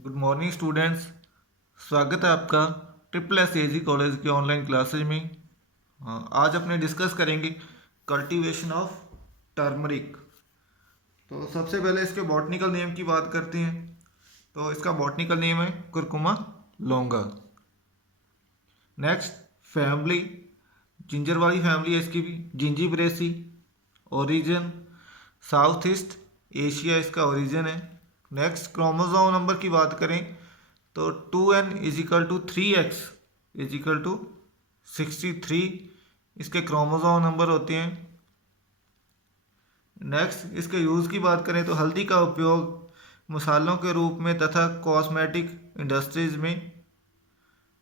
Good morning students. स्वागत है आपका ट्रिपल एस एजी कॉलेज की ऑनलाइन क्लासेज में। आज अपने डिस्कस करेंगे कल्टीवेशन ऑफ टर्मरिक। तो सबसे पहले इसके बॉटनिकल नेम की बात करते हैं। तो इसका बॉटनिकल नेम है कुरकुमा लॉन्गा। नेक्स्ट, फैमिली जिंजर वाली फैमिली है इसकी भी, Zingiberaceae. Origin south east Asia इसका ओरिजिन है। नेक्स्ट, क्रोमोसोम नंबर की बात करें तो 2n is equal to 3x is equal to 63 इसके क्रोमोसोम नंबर होते हैं। नेक्स्ट, इसके यूज़ की बात करें तो हल्दी का उपयोग मसालों के रूप में तथा कॉस्मेटिक इंडस्ट्रीज में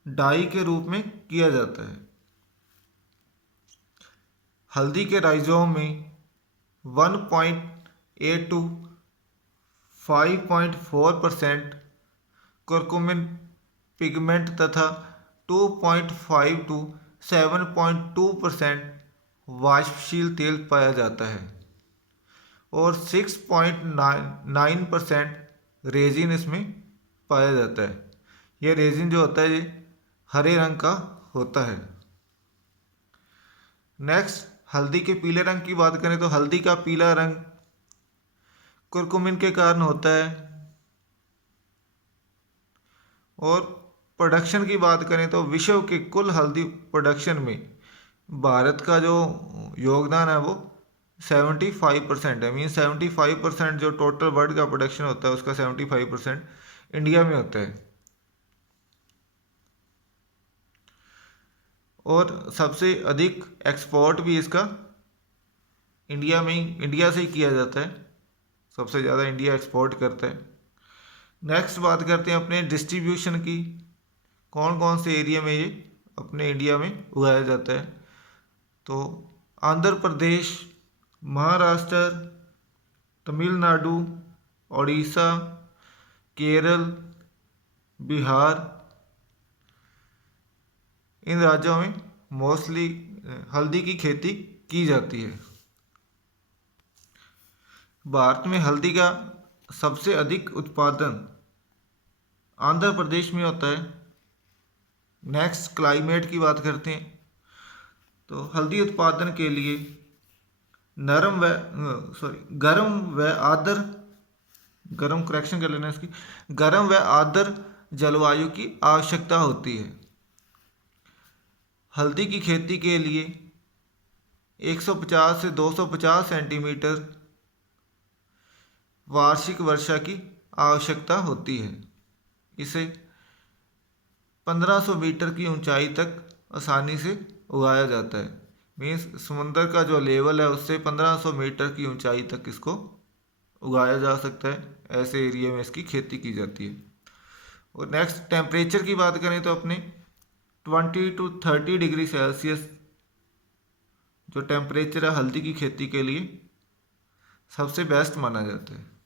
डाई के रूप में किया जाता है। हल्दी के राइजोम में 1.8 टू 5.4% कुरकुमिन पिगमेंट तथा 2.5 टू 7.2% वाष्पशील तेल पाया जाता है और 6.9% रेजिन इसमें पाया जाता है। यह रेजिन जो होता है ये हरे रंग का होता है। नेक्स्ट, हल्दी के पीले रंग की बात करें तो हल्दी का पीला रंग कुरकुमिन के कारण होता है। और प्रोडक्शन की बात करें तो विश्व के कुल हल्दी प्रोडक्शन में भारत का जो योगदान है वो 75% है। मीन 75% जो टोटल वर्ल्ड का प्रोडक्शन होता है उसका 75% इंडिया में होता है। और सबसे अधिक एक्सपोर्ट भी इसका इंडिया से ही किया जाता है। सबसे ज़्यादा इंडिया एक्सपोर्ट करता है। नेक्स्ट बात करते हैं अपने डिस्ट्रीब्यूशन की, कौन कौन से एरिया में ये अपने इंडिया में उगाया जाता है। तो आंध्र प्रदेश, महाराष्ट्र, तमिलनाडु, उड़ीसा, केरल, बिहार, इन राज्यों में मोस्टली हल्दी की खेती की जाती है। भारत में हल्दी का सबसे अधिक उत्पादन आंध्र प्रदेश में होता है। नेक्स्ट, क्लाइमेट की बात करते हैं तो हल्दी उत्पादन के लिए गर्म व आर्द्र, गर्म करेक्शन कर लेना इसकी, गर्म व आर्द्र जलवायु की आवश्यकता होती है। हल्दी की खेती के लिए 150 से 250 सेंटीमीटर वार्षिक वर्षा की आवश्यकता होती है। इसे 1500 मीटर की ऊंचाई तक आसानी से उगाया जाता है। मीन्स समुंदर का जो लेवल है उससे 1500 मीटर की ऊंचाई तक इसको उगाया जा सकता है। ऐसे एरिया में इसकी खेती की जाती है। और नेक्स्ट, टेम्परेचर की बात करें तो अपने 20 टू 30 डिग्री सेल्सियस जो टेम्परेचर है हल्दी की खेती के लिए सबसे बेस्ट माना जाता है।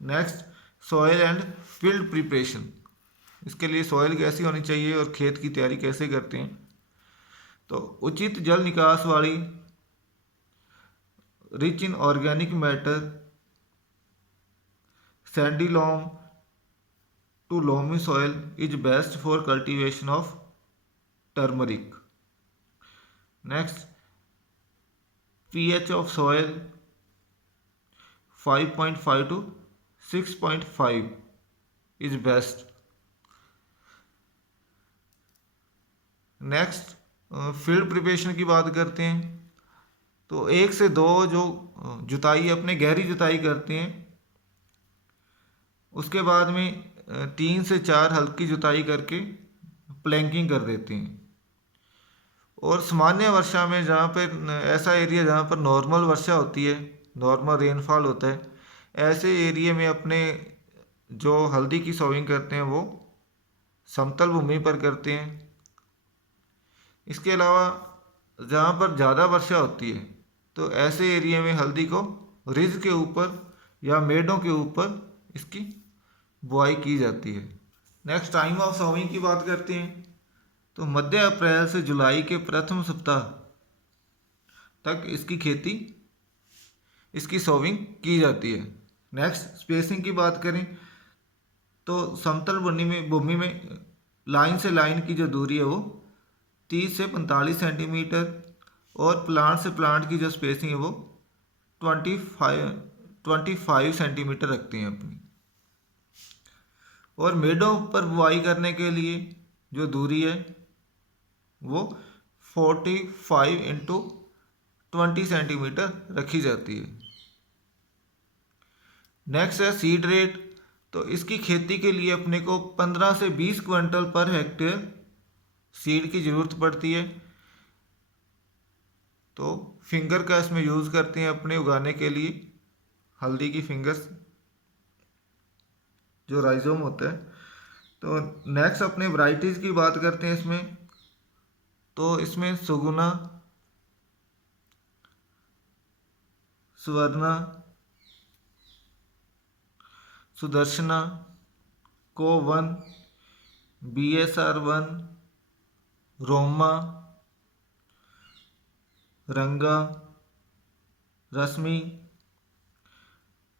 Next, soil and field preparation. इसके लिए सॉइल कैसी होनी चाहिए और खेत की तैयारी कैसे करते हैं। तो उचित जल निकास वाली, rich in organic matter, sandy loam to loamy soil is best for cultivation of turmeric. Next, pH of soil 5.5 to 6.5 is best. Next, field preparation की बात करते हैं तो 1 से 2 जो जुताई अपने गहरी जुताई करते हैं, उसके बाद में 3 से 4 हल्की जुताई करके प्लैंकिंग कर देते हैं। और सामान्य वर्षा में जहाँ पर ऐसा एरिया जहाँ पर नॉर्मल वर्षा होती है, नॉर्मल रेनफॉल होता है, ऐसे एरिया में अपने जो हल्दी की सोइंग करते हैं वो समतल भूमि पर करते हैं। इसके अलावा जहाँ पर ज़्यादा वर्षा होती है तो ऐसे एरिया में हल्दी को रिज के ऊपर या मेडों के ऊपर इसकी बुआई की जाती है। नेक्स्ट, टाइम ऑफ सोइंग की बात करते हैं तो मध्य अप्रैल से जुलाई के प्रथम सप्ताह तक इसकी सोविंग की जाती है। नेक्स्ट, स्पेसिंग की बात करें तो समतल भूमि में लाइन से लाइन की जो दूरी है वो 30 से 45 सेंटीमीटर, और प्लांट से प्लांट की जो स्पेसिंग है वो 25 सेंटीमीटर रखते हैं अपनी। और मेडों पर बुआई करने के लिए जो दूरी है वो 45 × 20 सेंटीमीटर रखी जाती है। नेक्स्ट है सीड रेट। तो इसकी खेती के लिए अपने को 15 से 20 क्विंटल पर हेक्टेयर सीड की ज़रूरत पड़ती है। तो फिंगर का इसमें यूज़ करते हैं अपने उगाने के लिए, हल्दी की फिंगर्स जो राइजोम होता है। तो नेक्स्ट अपने वैरायटीज़ की बात करते हैं इसमें। तो इसमें सुगुना, सुवर्णा, सुदर्शना, को-1, BSR-1, रोमा, रंगा, रश्मि,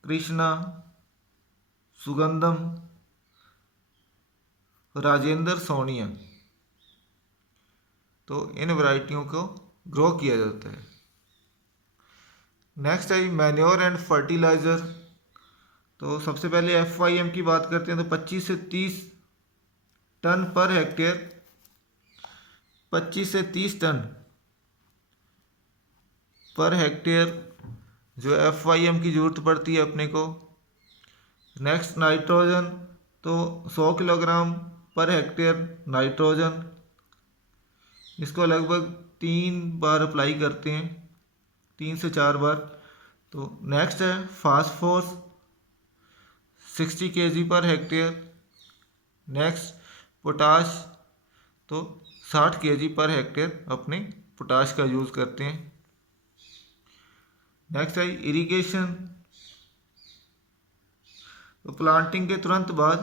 कृष्णा, सुगंधम, राजेंद्र, सोनिया। तो इन वैरायटियों को ग्रो किया जाता है। नेक्स्ट है मैन्योर एंड फर्टिलाइज़र। तो सबसे पहले FYM की बात करते हैं। तो 25 से 30 टन पर हेक्टेयर, 25 से 30 टन पर हेक्टेयर जो FYM की ज़रूरत पड़ती है अपने को। Next nitrogen. तो 100 किलोग्राम पर हेक्टेयर नाइट्रोजन, इसको लगभग 3 बार अप्लाई करते हैं, 3 से 4 बार। तो नेक्स्ट है phosphorus, 60 kg per hectare. Next potash. तो 60 kg पर हेक्टेयर अपने पोटाश का यूज़ करते हैं। नेक्स्ट है इरिगेशन। तो प्लांटिंग के तुरंत बाद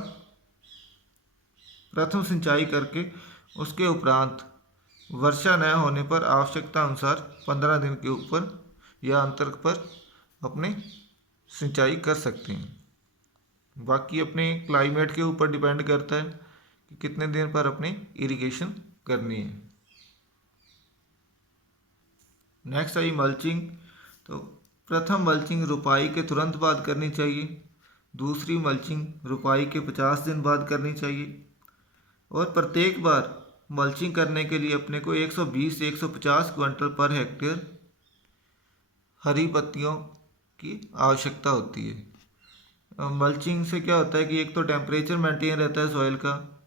प्रथम सिंचाई करके उसके उपरांत वर्षा न होने पर आवश्यकता अनुसार 15 दिन के ऊपर या अंतर पर अपने सिंचाई कर सकते हैं। बाकी अपने क्लाइमेट के ऊपर डिपेंड करता है कि कितने दिन पर अपने इरिगेशन करनी है। Next I mulching. तो प्रथम मल्चिंग रुपाई के तुरंत बाद करनी चाहिए, दूसरी मल्चिंग रुपाई के 50 दिन बाद करनी चाहिए, और प्रत्येक बार मल्चिंग करने के लिए अपने को 120 से 150 क्विंटल पर हेक्टेयर हरी पत्तियों की आवश्यकता होती है। मल्चिंग से क्या होता है कि एक तो टेम्परेचर मेंटेन रहता है सॉइल का,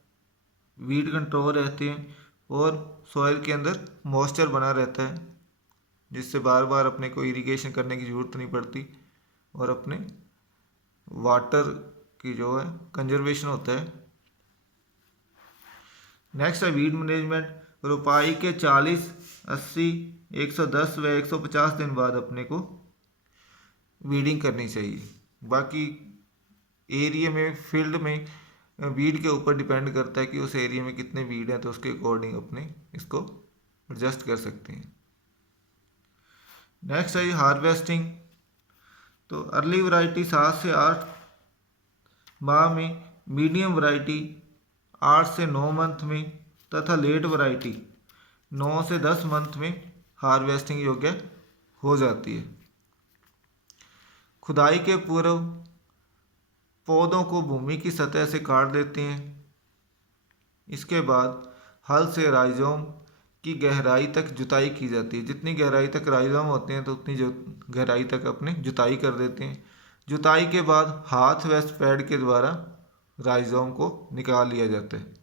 वीड कंट्रोल रहते हैं, और सॉइल के अंदर मॉइस्चर बना रहता है, जिससे बार बार अपने को इरिगेशन करने की ज़रूरत नहीं पड़ती, और अपने वाटर की जो है कंजर्वेशन होता है। नेक्स्ट है वीड मैनेजमेंट। रुपाई के 40, 80, 110 व 150 दिन बाद अपने को वीडिंग करनी चाहिए। बाकी एरिया में, फील्ड में वीड के ऊपर डिपेंड करता है कि उस एरिया में कितने वीड हैं, तो उसके अकॉर्डिंग अपने इसको एडजस्ट कर सकते हैं। नेक्स्ट है हार्वेस्टिंग। तो अर्ली वैरायटी 7 से 8 माह में, मीडियम वैरायटी 8 से 9 मंथ में, तथा लेट वैरायटी 9 से 10 मंथ में हार्वेस्टिंग योग्य हो जाती है। खुदाई के पूर्व पौधों को भूमि की सतह से काट देते हैं। इसके बाद हल से राइजोम की गहराई तक जुताई की जाती है। जितनी गहराई तक राइजोम होते हैं तो उतनी गहराई तक अपने जुताई कर देते हैं। जुताई के बाद हाथ व स्पैड के द्वारा राइजोम को निकाल लिया जाता है।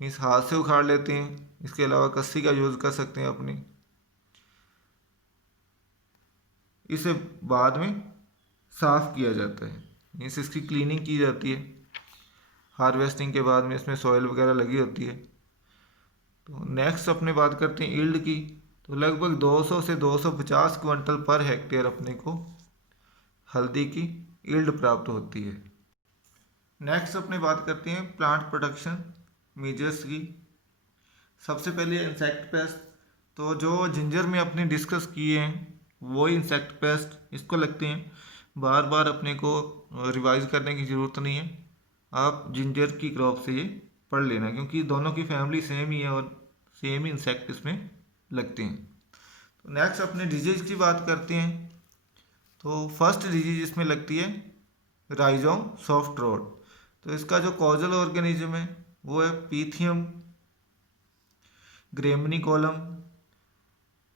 इस हाथ से उखाड़ लेते हैं, इसके अलावा कस्सी का यूज़ कर सकते हैं अपनी। इसे बाद में साफ़ किया जाता है, मीन्स इसकी क्लीनिंग की जाती है। हार्वेस्टिंग के बाद में इसमें सॉइल वगैरह लगी होती है। तो नेक्स्ट अपने बात करते हैं ईल्ड की। तो लगभग 200 से 250 क्विंटल पर हेक्टेयर अपने को हल्दी की ईल्ड प्राप्त होती है। नेक्स्ट अपने बात करते हैं प्लांट प्रोटेक्शन मेजर्स की। सबसे पहले इंसेक्ट पेस्ट। तो जो जिंजर में अपने डिस्कस किए हैं वो इंसेक्ट पेस्ट इसको लगते हैं। बार बार अपने को रिवाइज करने की ज़रूरत नहीं है, आप जिंजर की क्रॉप से ये पढ़ लेना, क्योंकि दोनों की फैमिली सेम ही है और सेम ही इंसेक्ट इसमें लगते हैं। तो नेक्स्ट अपने डिजीज की बात करते हैं। तो फर्स्ट डिजीज इसमें लगती है राइजोम सॉफ्ट रॉट। तो इसका जो कॉजल ऑर्गेनिज्म है वो है पीथियम ग्रेमनिकोलम।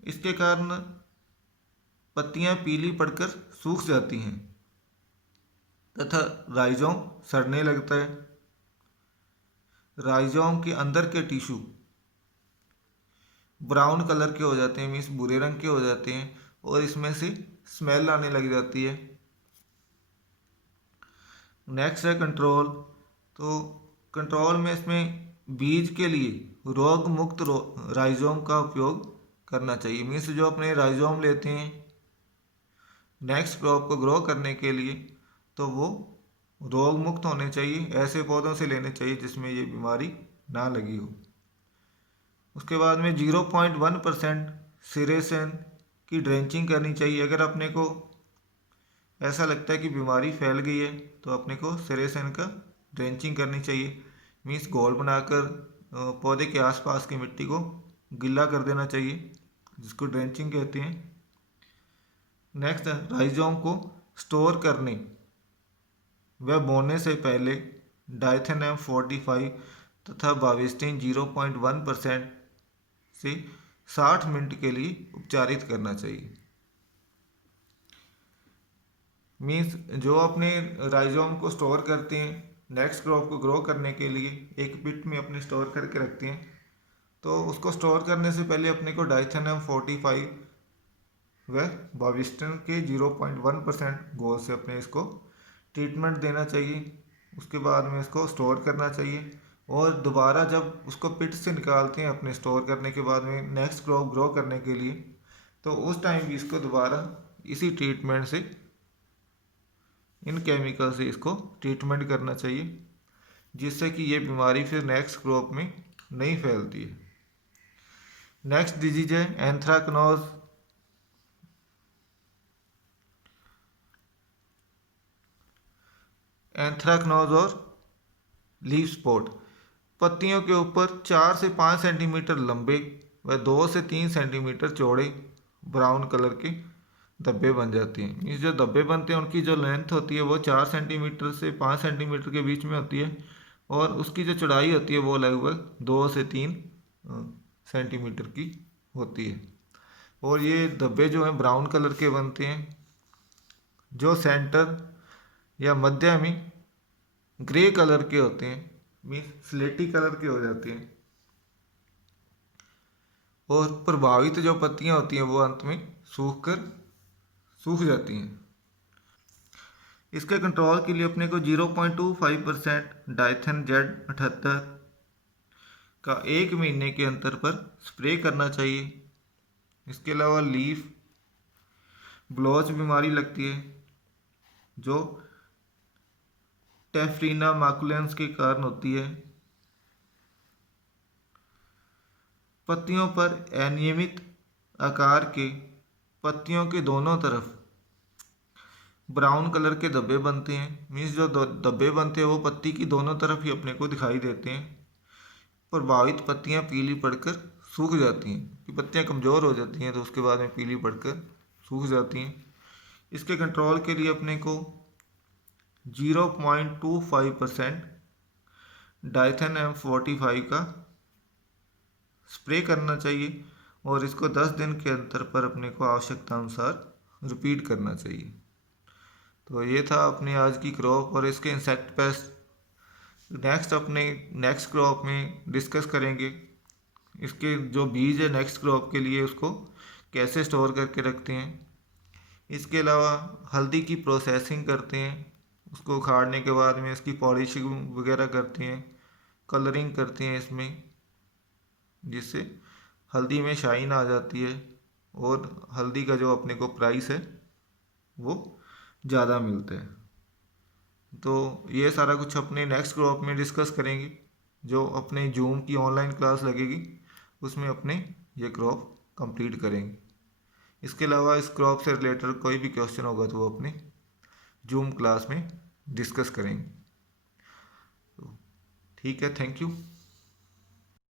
इसके कारण पत्तियां पीली पड़कर सूख जाती हैं तथा राइजोम सड़ने लगता है। राइजोम के अंदर के टिश्यू ब्राउन कलर के हो जाते हैं, मीन्स भूरे रंग के हो जाते हैं, और इसमें से स्मेल आने लग जाती है। नेक्स्ट है कंट्रोल। तो कंट्रोल में इसमें बीज के लिए रोग मुक्त राइजोम का उपयोग करना चाहिए। मीन्स जो अपने राइजोम लेते हैं नेक्स्ट क्रॉप को ग्रो करने के लिए, तो वो रोग मुक्त होने चाहिए, ऐसे पौधों से लेने चाहिए जिसमें ये बीमारी ना लगी हो। उसके बाद में 0.1% सिरेसन की ड्रेंचिंग करनी चाहिए। अगर अपने को ऐसा लगता है कि बीमारी फैल गई है तो अपने को सिरेसन का ड्रेंचिंग करनी चाहिए। मीन्स घोल बनाकर पौधे के आसपास की मिट्टी को गीला कर देना चाहिए, जिसको ड्रेंचिंग कहते हैं। नेक्स्ट राइजोम को स्टोर करने व बोने से पहले डाइथेनम 45 तथा बाविस्टिन 0.1% से 60 मिनट के लिए उपचारित करना चाहिए। मीन्स जो अपने राइजोम को स्टोर करते हैं नेक्स्ट क्रॉप को ग्रो करने के लिए, एक पिट में अपने स्टोर करके रखते हैं, तो उसको स्टोर करने से पहले अपने को डाइथेनम 45 व बाविस्टिन के 0.1% घोल से अपने इसको ट्रीटमेंट देना चाहिए। उसके बाद में इसको स्टोर करना चाहिए, और दोबारा जब उसको पिट से निकालते हैं अपने स्टोर करने के बाद में नेक्स्ट क्रॉप ग्रो करने के लिए, तो उस टाइम भी इसको दोबारा इसी ट्रीटमेंट से, इन केमिकल से इसको ट्रीटमेंट करना चाहिए, जिससे कि ये बीमारी फिर नेक्स्ट क्रॉप में नहीं फैलती है। नेक्स्ट डिजीज है एंथ्राकनोज। एंथ्राकनोज और लीफ स्पॉट पत्तियों के ऊपर 4 से 5 सेंटीमीटर लंबे व 2 से 3 सेंटीमीटर चौड़े ब्राउन कलर के धब्बे बन जाते हैं। मीन्स जो धब्बे बनते हैं उनकी जो लेंथ होती है वो 4 सेंटीमीटर से 5 सेंटीमीटर के बीच में होती है, और उसकी जो चौड़ाई होती है वो लगभग 2 से 3 सेंटीमीटर की होती है। और ये धब्बे जो हैं ब्राउन कलर के बनते हैं, जो सेंटर या मध्य में ग्रे कलर के होते हैं, मीन्स स्लेटी कलर के हो जाते हैं, और प्रभावित जो पत्तियां होती हैं वो अंत में सूख जाती हैं। इसके कंट्रोल के लिए अपने को 0.25% डाइथेन Z78 का 1 महीने के अंतर पर स्प्रे करना चाहिए। इसके अलावा लीफ ब्लॉच बीमारी लगती है जो टेफ्रीना माकुलेंस के कारण होती है। पत्तियों पर अनियमित आकार के पत्तियों के दोनों तरफ ब्राउन कलर के धब्बे बनते हैं। मीन्स जो धब्बे बनते हैं वो पत्ती की दोनों तरफ ही अपने को दिखाई देते हैं। प्रभावित पत्तियां पीली पड़कर सूख जाती हैं, कि पत्तियां कमज़ोर हो जाती हैं तो उसके बाद में पीली पड़कर सूख जाती हैं। इसके कंट्रोल के लिए अपने को 0.25% डाइथेनम 45 का स्प्रे करना चाहिए, और इसको 10 दिन के अंतर पर अपने को आवश्यकता अनुसार रिपीट करना चाहिए। तो ये था अपनी आज की क्रॉप और इसके इंसेक्ट पेस्ट। नेक्स्ट अपने नेक्स्ट क्रॉप में डिस्कस करेंगे। इसके जो बीज है नेक्स्ट क्रॉप के लिए उसको कैसे स्टोर करके रखते हैं। इसके अलावा हल्दी की प्रोसेसिंग करते हैं, उसको उखाड़ने के बाद में इसकी पॉलिशिंग वगैरह करते हैं, कलरिंग करते हैं इसमें, जिससे हल्दी में शाइन आ जाती है और हल्दी का जो अपने को प्राइस है वो ज़्यादा मिलता है। तो ये सारा कुछ अपने नेक्स्ट क्रॉप में डिस्कस करेंगे, जो अपने जूम की ऑनलाइन क्लास लगेगी उसमें अपने ये क्रॉप कंप्लीट करेंगे। इसके अलावा इस क्रॉप से रिलेटेड कोई भी क्वेश्चन होगा तो वो अपने जूम क्लास में डिस्कस करेंगे। ठीक है, थैंक यू।